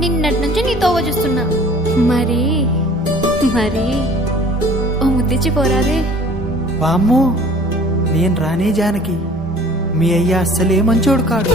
నిన్నటి నుంచి నీ తోవ చూస్తున్నా. మరి మరి ఓ ముద్దిచ్చి పోరాదే. వామ్మో, నేను రానే జానకి, మీ అయ్య అస్సలే మంచోడు కాడు.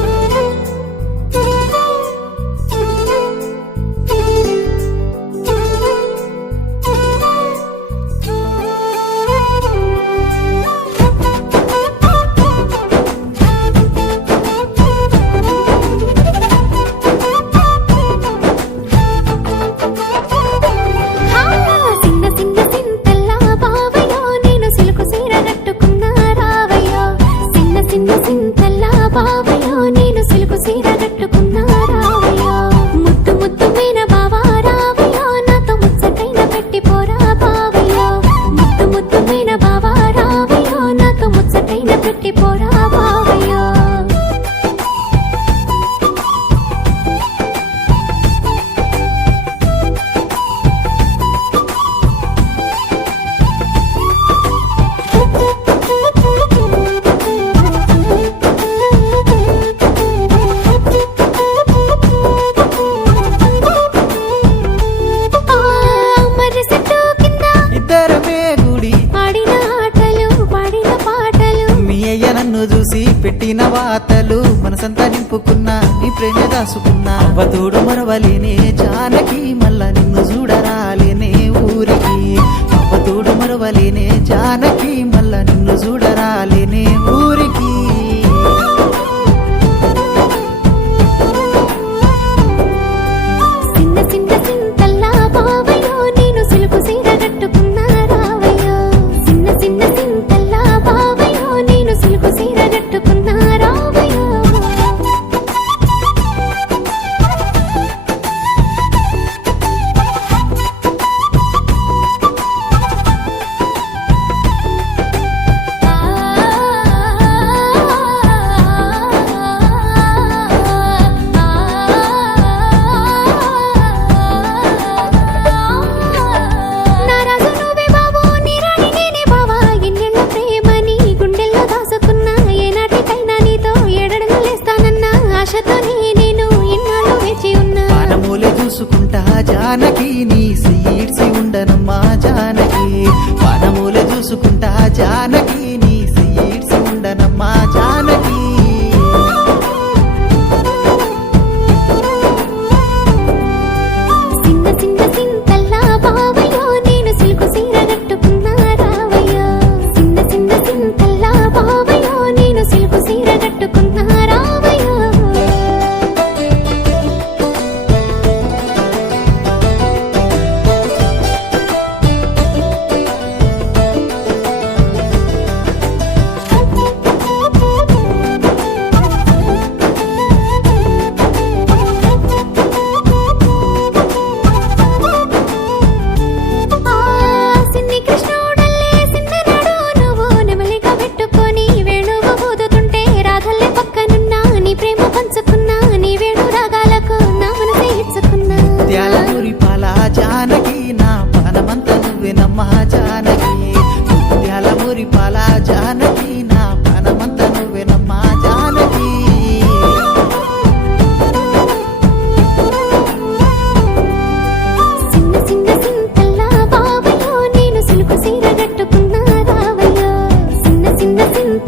చూసి పెట్టిన వాతలు మనసంతా నింపుకున్నా, నీ ప్రేమ దాసుకున్నా. అవతోడు మరవలేనే జానకి, మళ్ళా నిన్ను చూడరాలేనే ఊరికి. అవతోడు మరవలేనే జానకి, మళ్ళా నిన్ను చూడరాలేనే ఊరికి. జానకి